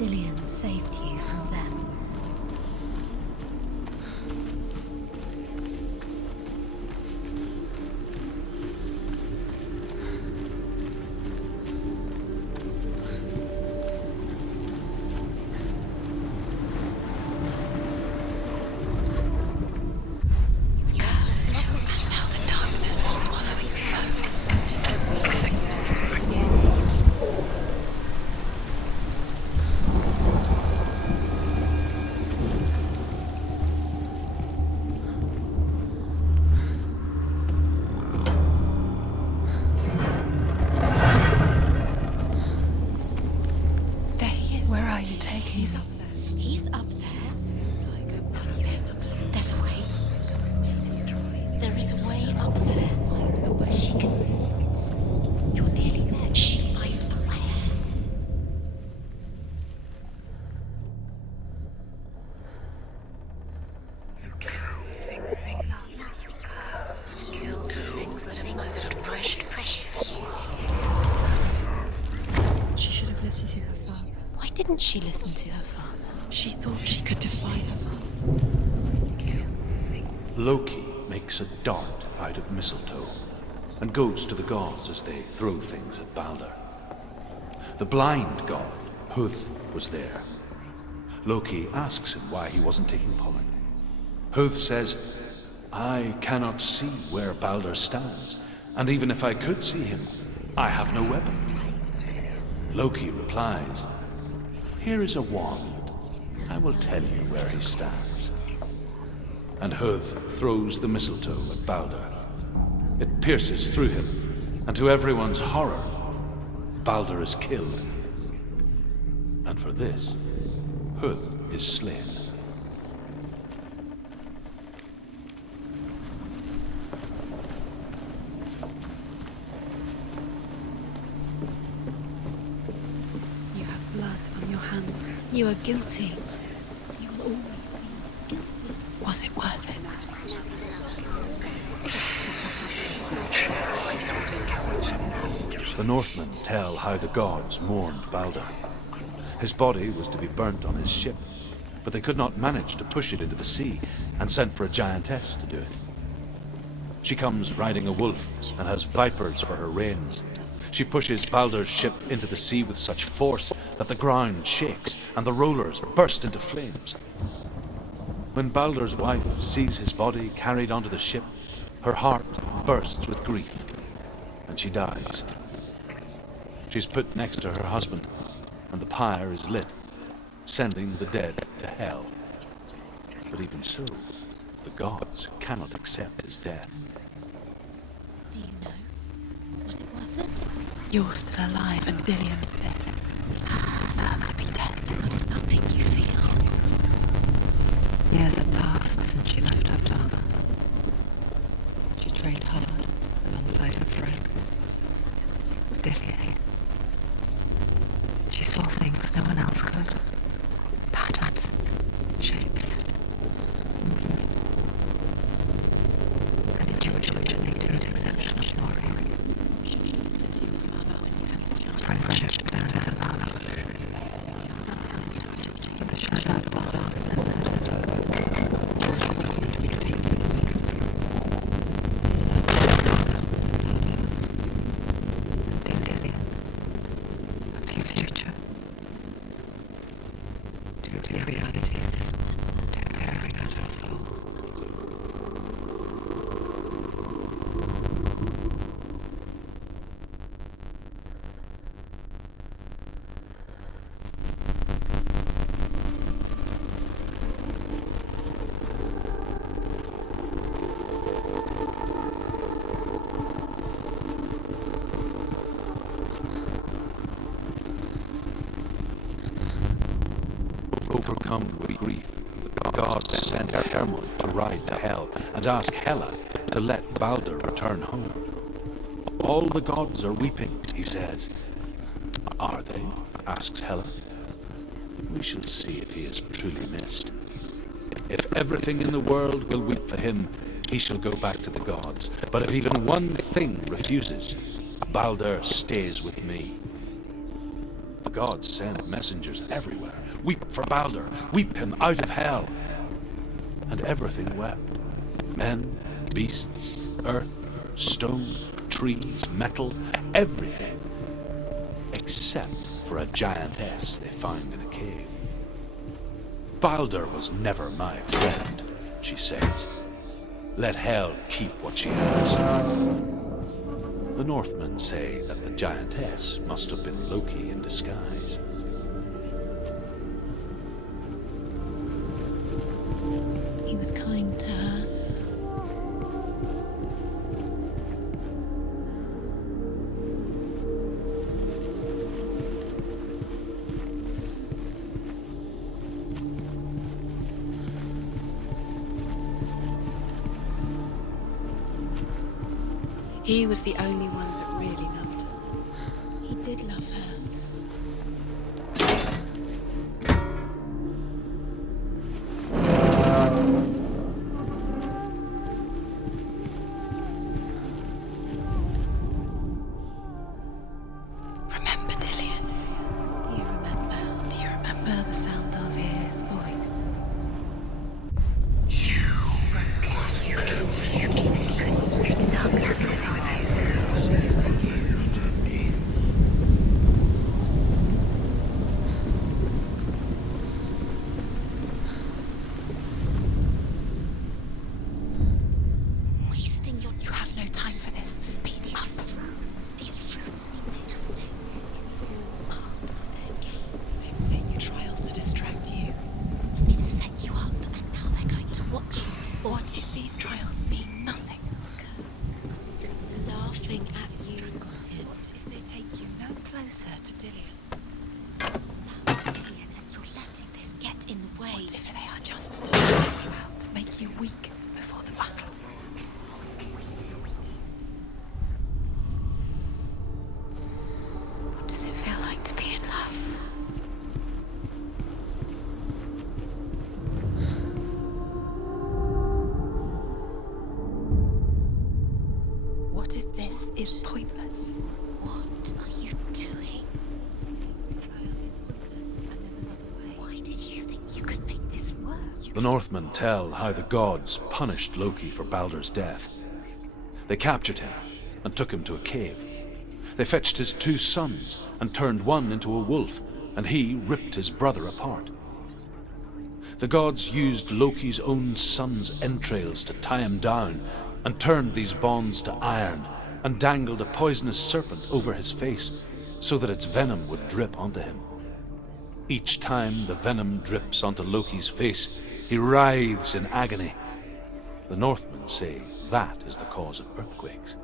Dillian saved you from them. She listened to her father. She thought she could defy her father. Loki makes a dart out of mistletoe and goes to the gods as they throw things at Balder. The blind god, Huth, was there. Loki asks him why he wasn't taking part. Huth says, "I cannot see where Balder stands, and even if I could see him, I have no weapon." Loki replies, "Here is a wand. I will tell you where he stands." And Huth throws the mistletoe at Balder. It pierces through him, and to everyone's horror, Balder is killed. And for this, Huth is slain. You are guilty. You will always be guilty. Was it worth it? The Northmen tell how the gods mourned Balder. His body was to be burnt on his ship, but they could not manage to push it into the sea and sent for a giantess to do it. She comes riding a wolf and has vipers for her reins. She pushes Balder's ship into the sea with such force that the ground shakes and the rollers burst into flames. When Balder's wife sees his body carried onto the ship, her heart bursts with grief, and she dies. She's put next to her husband, and the pyre is lit, sending the dead to hell. But even so, the gods cannot accept his death. Do you know? Was it worth it? You're still alive and Dillian's dead. Deserve to be dead. How does that make you feel? Years have passed since she left her father. She trained hard alongside her friend, Dillian. She saw things no one else could. Patterns, shapes, movement. An intuition which made her an exceptional warrior. Friendship turned into love. But the shadow of love Overcome with grief, the gods send Hermod to ride to Hell and ask Hela to let Balder return home. All the gods are weeping, he says. Are they? Asks Hela. We shall see if he is truly missed. If everything in the world will weep for him, he shall go back to the gods. But if even one thing refuses, Balder stays with me. The gods send messengers everywhere. Weep for Balder, weep him out of hell. And everything wept. Men, beasts, earth, stone, trees, metal, everything. Except for a giantess they found in a cave. Balder was never my friend, she says. Let hell keep what she has. The Northmen say that the giantess must have been Loki in disguise. He was kind to her. He was the only one that really loved her. He did love her. Remember Dillion? Do you remember? Do you remember the sound of his voice? Wasting your You time. have no time for this. Speed up. These rooms mean nothing. It's all part of their game. They've set you trials to distract you. They've set you up, and now they're going to watch you fall. What if these trials mean nothing? It's laughing at you. What if they take you no closer to Dillion? That's Dillion, and you're letting this get in the way. What if they are just to take you out, to make you weak before the battle? What does it feel like to be in love? What if this is pointless? What are you doing? Why did you think you could make this work? The Northmen tell how the gods punished Loki for Balder's death. They captured him and took him to a cave. They fetched his 2 sons and turned one into a wolf, and he ripped his brother apart. The gods used Loki's own son's entrails to tie him down and turned these bonds to iron and dangled a poisonous serpent over his face so that its venom would drip onto him. Each time the venom drips onto Loki's face, he writhes in agony. The Northmen say that is the cause of earthquakes.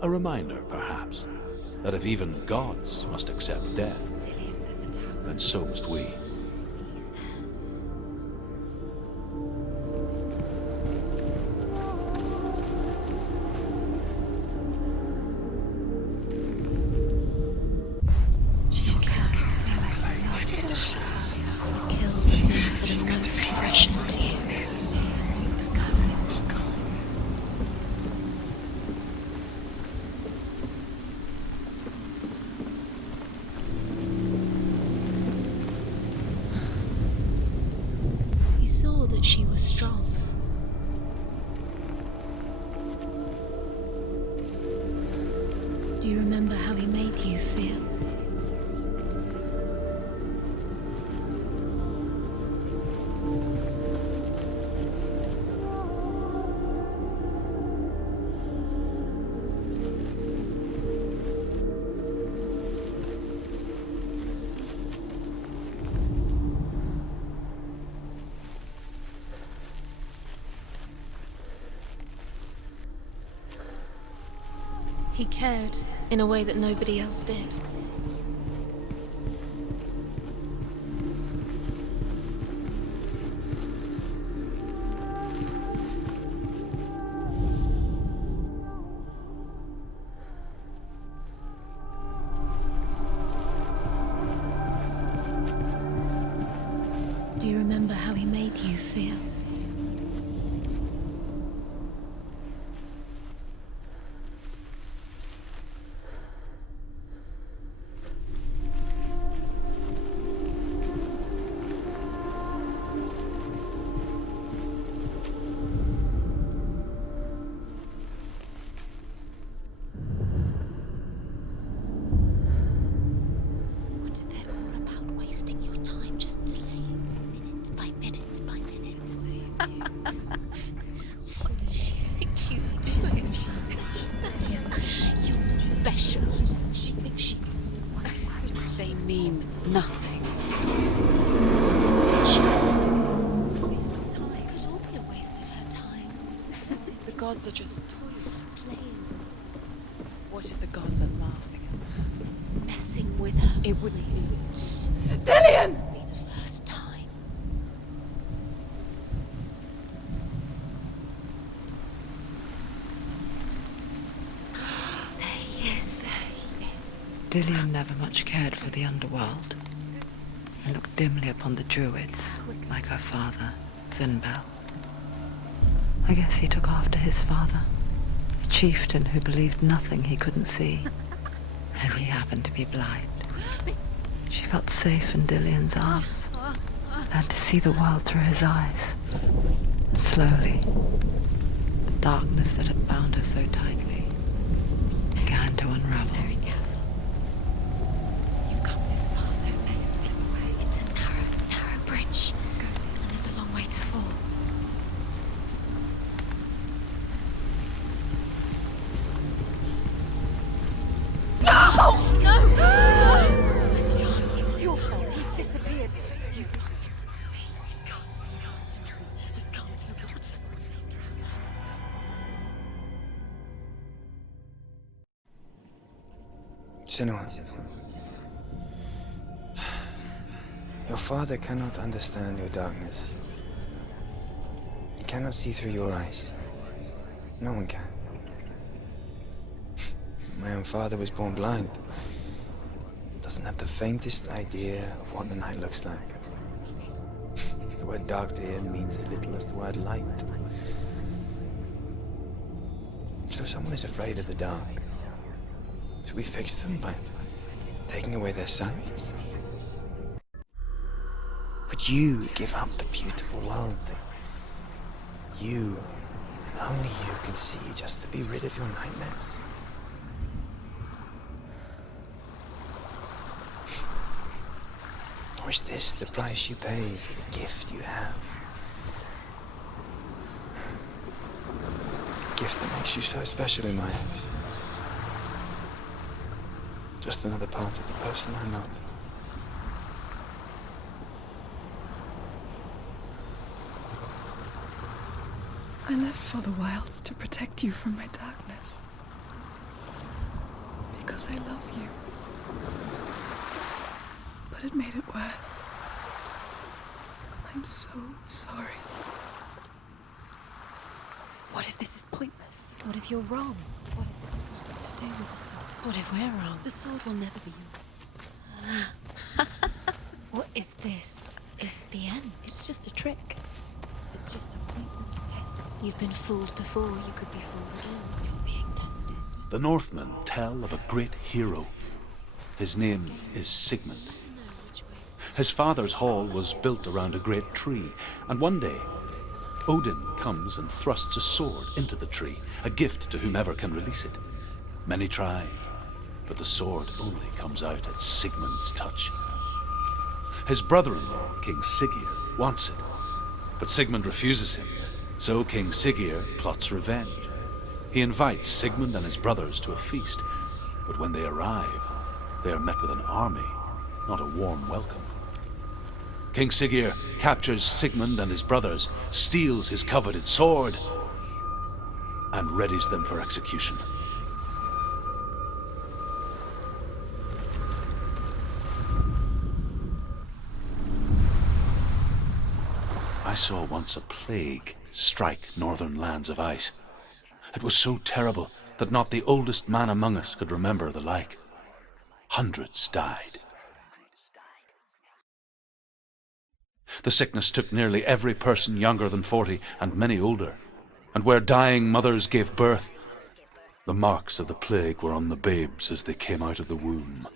A reminder, perhaps, that if even gods must accept death, Dillion's in the tower. then so must we. He's there. You kill the things that are most precious to you. He saw that she was strong. Do you remember how he made you feel? He cared in a way that nobody else did. Do you remember how he made you feel? But they're all about wasting your time, just delaying minute by minute by minute. What does she think she's doing? You're special. She thinks she... They mean nothing. Special. Waste of time. It could all be a waste of her time. What if the gods are just Playing, What if the gods are laughing at her? messing with her. It wouldn't be this. Dillian! Be the first time. There he is. Dillian never much cared for the underworld and looked dimly upon the druids, like her father, Zinbel. I guess he took after his father, a chieftain who believed nothing he couldn't see. And he happened to be blind. She felt safe in Dillian's arms, learned to see the world through his eyes. And slowly, the darkness that had bound her so tightly began to unravel. Very careful. You've come this far, don't let it slip away. It's a narrow bridge. And there's a long way to fall. Where's he gone? It's your fault. He's disappeared. You've lost him to the sea. He's gone. You've lost him. He's gone to the water. He's drowned. Senua, your father cannot understand your darkness. He cannot see through your eyes. No one can. My own father was born blind. Doesn't have the faintest idea of what the night looks like. The word dark to him means as little as the word light. So someone is afraid of the dark. Should we fix them by taking away their sight? Would you give up the beautiful world that you, and only you, can see just to be rid of your nightmares? Or is this the price you pay for the gift you have? A gift that makes you so special in my eyes. Just another part of the person I love. I left for the wilds to protect you from my darkness. Because I love you. But it made it worse. I'm so sorry. What if this is pointless? What if you're wrong? What if this has nothing to do with the sword? What if we're wrong? The sword will never be yours. What if this is the end? It's just a trick. It's just a pointless test. You've been fooled before, you could be fooled again. You're being tested. The Northmen tell of a great hero. His name is Sigmund. His father's hall was built around a great tree, and one day Odin comes and thrusts a sword into the tree, a gift to whomever can release it. Many try, but the sword only comes out at Sigmund's touch. His brother-in-law, King Siggeir, wants it, but Sigmund refuses him, so King Siggeir plots revenge. He invites Sigmund and his brothers to a feast, but when they arrive, they are met with an army, not a warm welcome. King Siggeir captures Sigmund and his brothers, steals his coveted sword, and readies them for execution. I saw once a plague strike northern lands of ice. It was so terrible that not the oldest man among us could remember the like. Hundreds died. The sickness took nearly every person younger than 40 and many older, and where dying mothers gave birth, the marks of the plague were on the babes as they came out of the womb.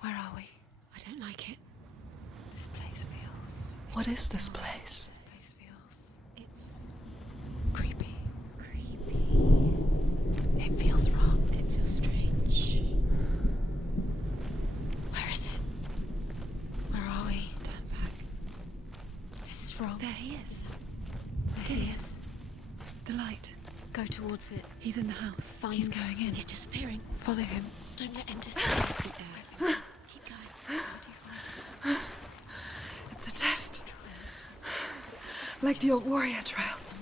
Where are we? I don't like it. This place feels... What is this place? This place feels... What's wrong? There he is. Dilius, The light. go towards it. He's in the house. Find. He's going in. He's disappearing. Follow him. Don't let him disappear. Keep going. How do you find it? It's a test. Like the old warrior trials.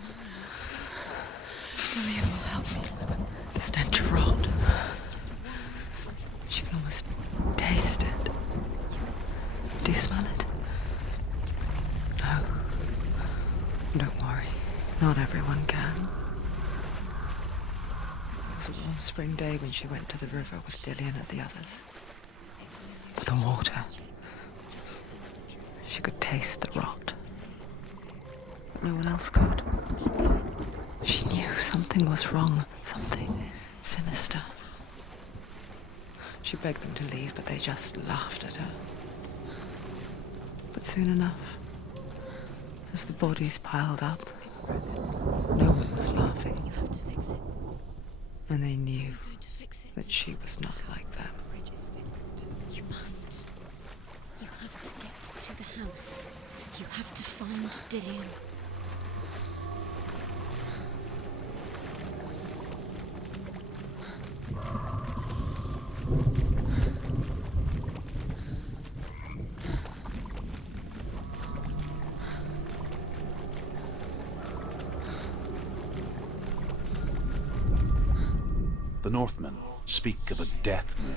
Dillian will help me. The stench of rot. She can almost taste it. Do you smell it? No. Don't worry. Not everyone can. It was a warm spring day when she went to the river with Dillian and the others. The water. She could taste the rot. But no one else could. She knew something was wrong. Something sinister. She begged them to leave, but they just laughed at her. But soon enough, as the bodies piled up, no one was laughing. You have to fix it. And they knew You're going to fix it. that she was not like them. Bridge is fixed. You must. You have to get to the house. You have to find Dillian. The Northmen speak of a death moon,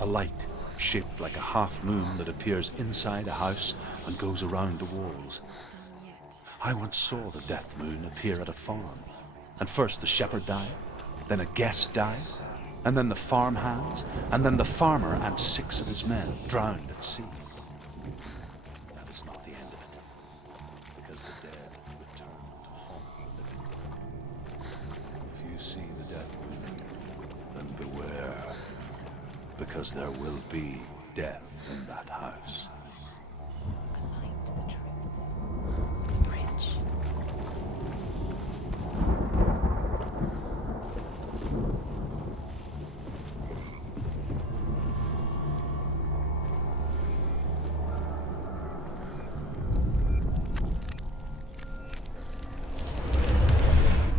a light shaped like a half moon that appears inside a house and goes around the walls. I once saw the death moon appear at a farm, and first the shepherd died, then a guest died, and then the farmhands, and then the farmer and 6 of his men drowned at sea. That is not the end of it, because the dead return to haunt the living. If you see the death moon, then beware, because there will be death in that house. Aligned to the truth. Bridge.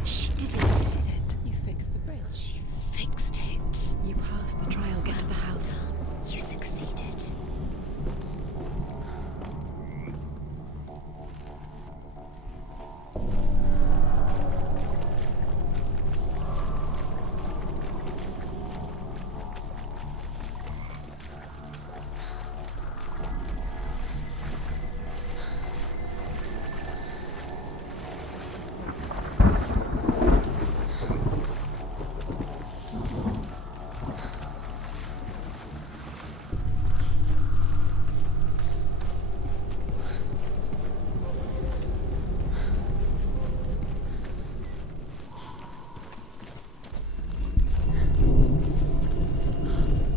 She did it. You fixed the bridge. She fixed it. You passed the trial. Get to the house. You succeeded.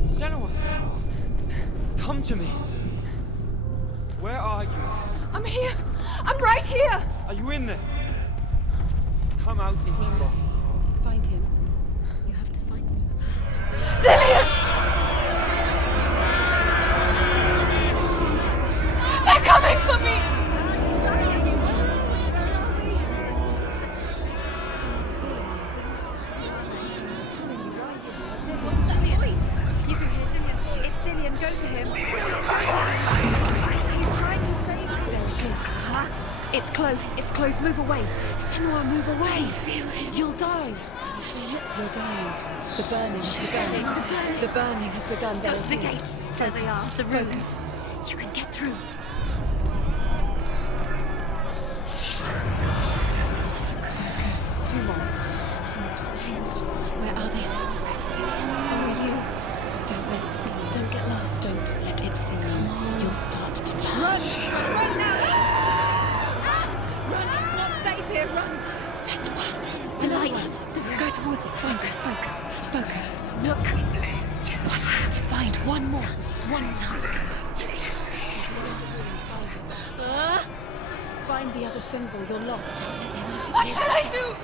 Senua! Come to me! Where are you? I'm here. I'm right here. Are you in there? Come out if you are. Find him. You have to find him. Dillian! They're coming for me. You're dying. I see. There's too much. Someone's calling you. Someone's calling you right here. What's that voice? You can hear Dillian. It's Dillian. Go to him. Go to him. He's trying to save you. There it is. Huh? It's close. It's close. Move away. Senua, move away. Feel it. You'll die. You feel it? You're dying. The burning has She's begun. dying. The burning. The burning has begun. Go There to the it is. gate. There they are. The rooms. You can get through. Focus. Two more. Where are they? Who are you? Don't let it see you. Don't get lost. Don't let it see you. You'll start to burn. Run! Run now! Run! It's not safe here. Run! Senua! The light! Go towards it. Focus. Focus. Focus. Look! One more to find. One more. One more. Dancing. Find the other symbol. You're lost. What should I do?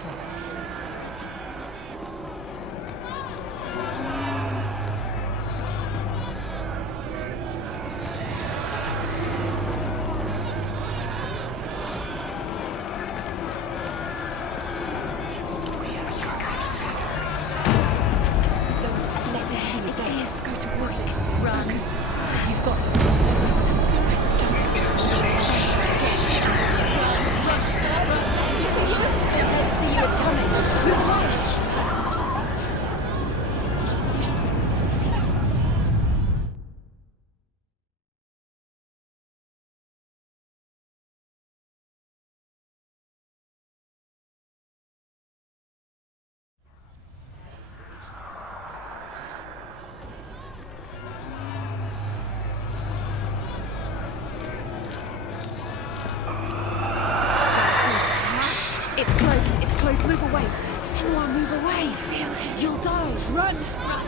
Please move away. Senua, move away. Feel it. You'll die. Run.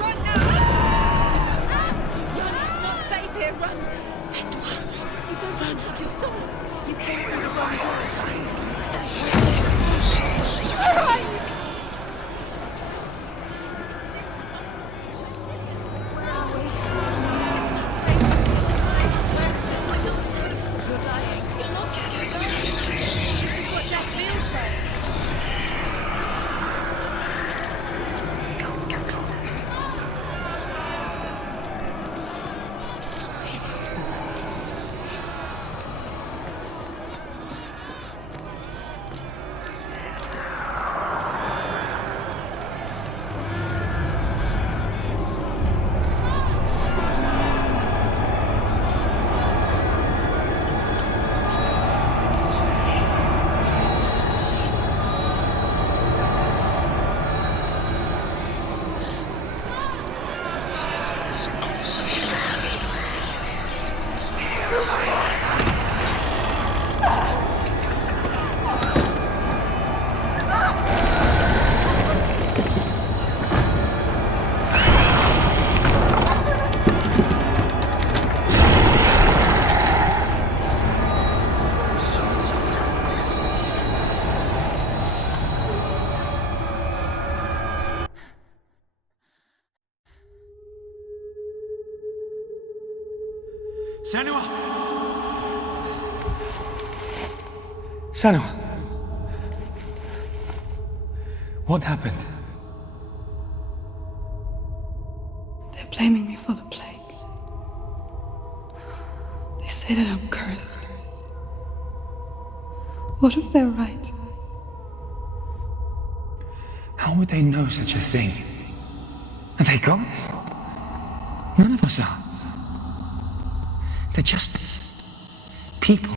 Run now. Run. It's not safe here. Run. Senua, You don't run. Your sword. You came through the wrong door. Where are we? It's not safe. Where is it? We're not safe. You're dying. You're lost. This is what death feels like. Senua! Senua! What happened? They're blaming me for the plague. They say that I'm cursed. What if they're right? How would they know such a thing? Are they gods? None of us are. They're just people.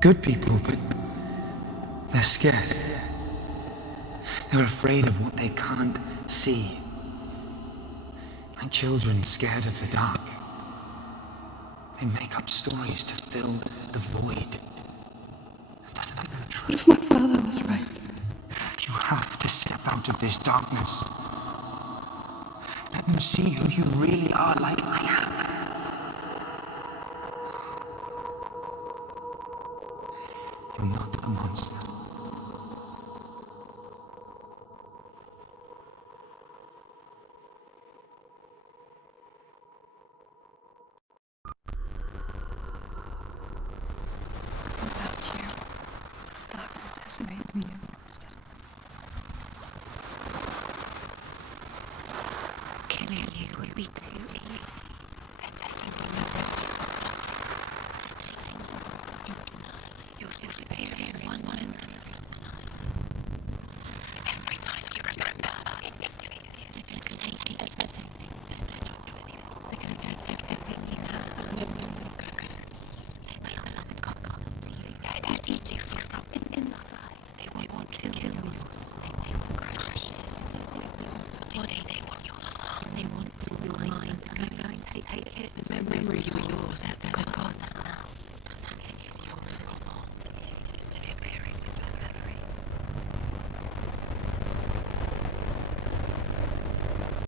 Good people, but they're scared. They're afraid of what they can't see. Like children scared of the dark. They make up stories to fill the void. That doesn't make them true. What if my father was right? You have to step out of this darkness. Let them see who you really are, like I am. You're not a monster. Without you, this darkness has made me a monster. killing you would be too easy. They're taking your memories just like that. They're taking you're disappearing one minute. Every time you remember, it disappears. They're going to take everything. They're going to take everything you have and remove your focus. They will let the cops to you. They're eat you from inside. They want to kill yours. They want to crush it. Body, they want your soul. They want your mind. They're going to take it. The memories are yours. They're gods now.